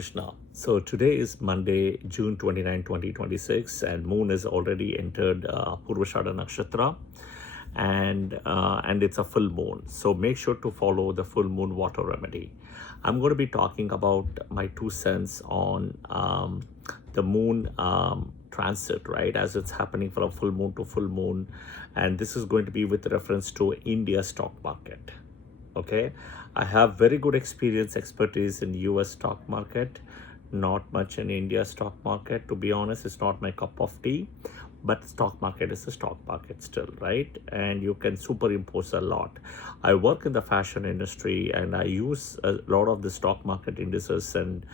Krishna. So today is Monday, June 29, 2026, and moon has already entered Purvashada Nakshatra, and it's a full moon. So make sure to follow the full moon water remedy. I'm going to be talking about my 2 cents on the moon transit, right, as it's happening from full moon to full moon, and this is going to be with reference to India stock market. Okay, I have very good expertise in US stock market, not much in India stock market. To be honest, it's not my cup of tea, but stock market is a stock market still, right? And you can superimpose a lot. I work in the fashion industry and I use a lot of the stock market indices and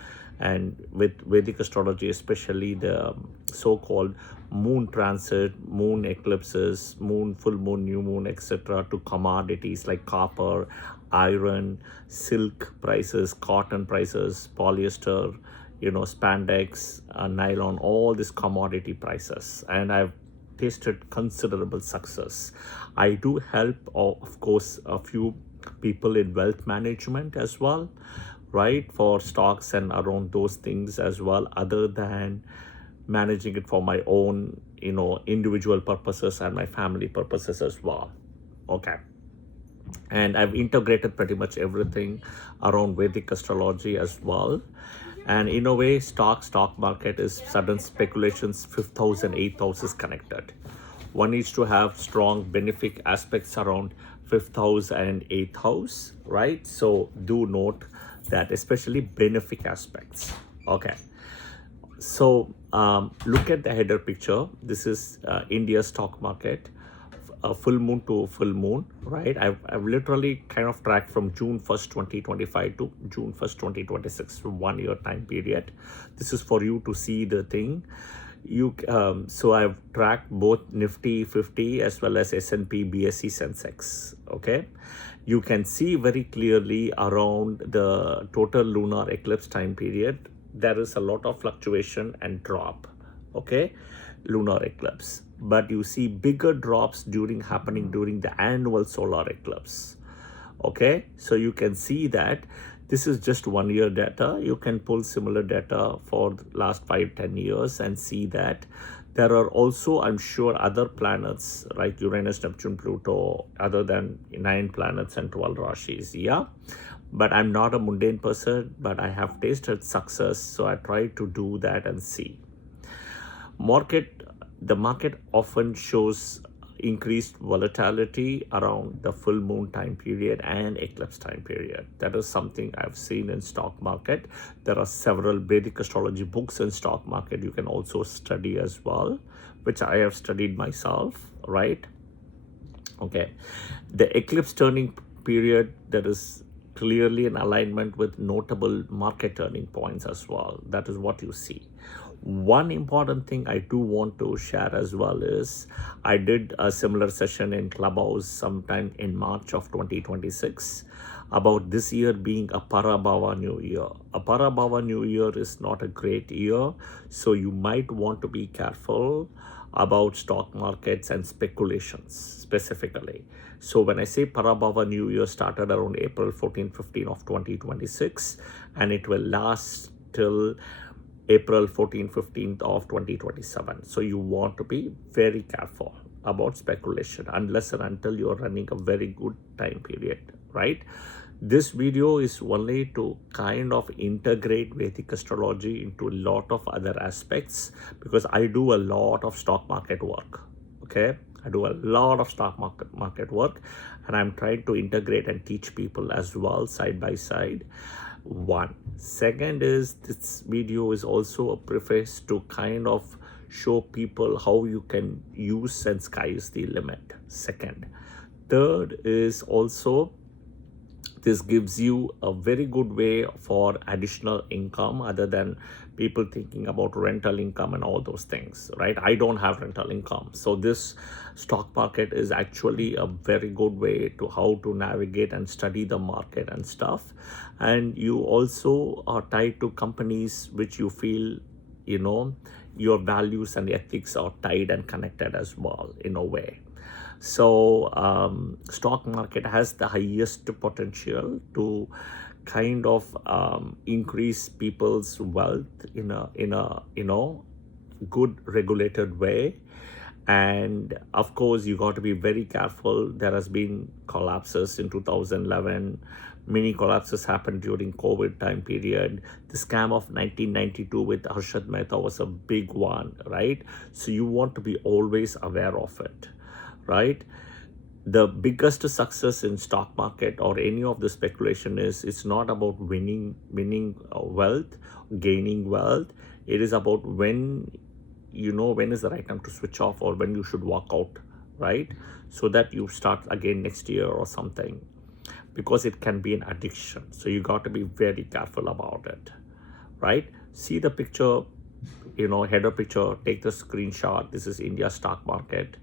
with Vedic astrology, especially the so-called moon transit, moon eclipses, moon, full moon, new moon, etc., to commodities like copper, iron, silk prices, cotton prices, polyester, spandex, nylon, all these commodity prices. And I've tasted considerable success. I do help, of course, a few people in wealth management as well, right, for stocks and around those things as well, other than managing it for my own individual purposes and my family purposes as well. Okay, and I've integrated pretty much everything around Vedic astrology as well. And in a way, stock market is sudden speculations. Fifth house and eighth house is connected. One needs to have strong benefic aspects around fifth house and eighth house, right? So do note that, especially benefic aspects. Okay, so look at the header picture. This is India stock market, full moon to full moon, right? I've literally kind of tracked from June 1st, 2025 to June 1st, 2026, 1 year time period. This is for you to see the thing. So I've tracked both Nifty 50 as well as S&P, BSE, Sensex. Okay, you can see very clearly around the total lunar eclipse time period, there is a lot of fluctuation and drop. Okay, lunar eclipse, but you see bigger drops happening during the annual solar eclipse. Okay, so you can see that this is just 1 year data. You can pull similar data for the last 5-10 years and see that there are also, I'm sure, other planets, right? Uranus, Neptune, Pluto, other than 9 planets and 12 rashis. Yeah, but I'm not a mundane person, but I have tasted success, so I try to do that and see. The market often shows increased volatility around the full moon time period and eclipse time period. That is something I've seen in stock market. There are several Vedic astrology books in stock market you can also study as well, which I have studied myself, right? Okay, the eclipse turning period, there is clearly an alignment with notable market turning points as well. That is what you see. One important thing I do want to share as well is I did a similar session in Clubhouse sometime in March of 2026 about this year being a Parabhava New Year. A Parabhava New Year is not a great year, so you might want to be careful about stock markets and speculations specifically. So when I say Parabhava New Year started around April 14-15 of 2026, and it will last till April 14-15 of 2027. So you want to be very careful about speculation unless and until you're running a very good time period, right? This video is only to kind of integrate Vedic astrology into a lot of other aspects, because I do a lot of stock market work. Okay, I do a lot of stock market work, and I'm trying to integrate and teach people as well, side by side. One. Second is, this video is also a preface to kind of show people how you can use and sky is the limit. Second. Third is also, this gives you a very good way for additional income other than people thinking about rental income and all those things, right? I don't have rental income. So this stock market is actually a very good way to how to navigate and study the market and stuff. And you also are tied to companies which you feel, your values and ethics are tied and connected as well in a way. So stock market has the highest potential to kind of increase people's wealth in a good regulated way. And of course, you got to be very careful. There has been collapses in 2011. Many collapses happened during COVID time period. The scam of 1992 with Harshad Mehta was a big one, right? So you want to be always aware of it, right? The biggest success in stock market or any of the speculation is, it's not about winning wealth, gaining wealth. It is about when when is the right time to switch off or when you should walk out, right? So that you start again next year or something, because it can be an addiction. So you got to be very careful about it, right? See the picture, header picture, take the screenshot. This is India stock market.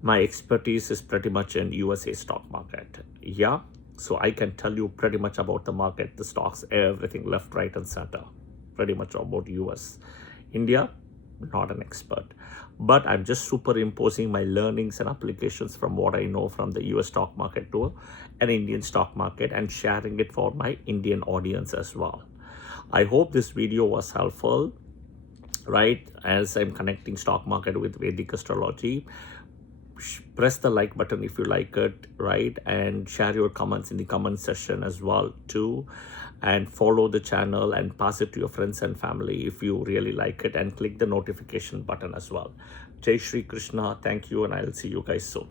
My expertise is pretty much in USA stock market. Yeah. So I can tell you pretty much about the market, the stocks, everything left, right, and center, pretty much about US. India, not an expert, but I'm just superimposing my learnings and applications from what I know from the US stock market to an Indian stock market and sharing it for my Indian audience as well. I hope this video was helpful, right? As I'm connecting stock market with Vedic astrology. Press the like button if you like it, right? And share your comments in the comment section as well too. And follow the channel and pass it to your friends and family if you really like it, and click the notification button as well. Jai Shri Krishna. Thank you, and I'll see you guys soon.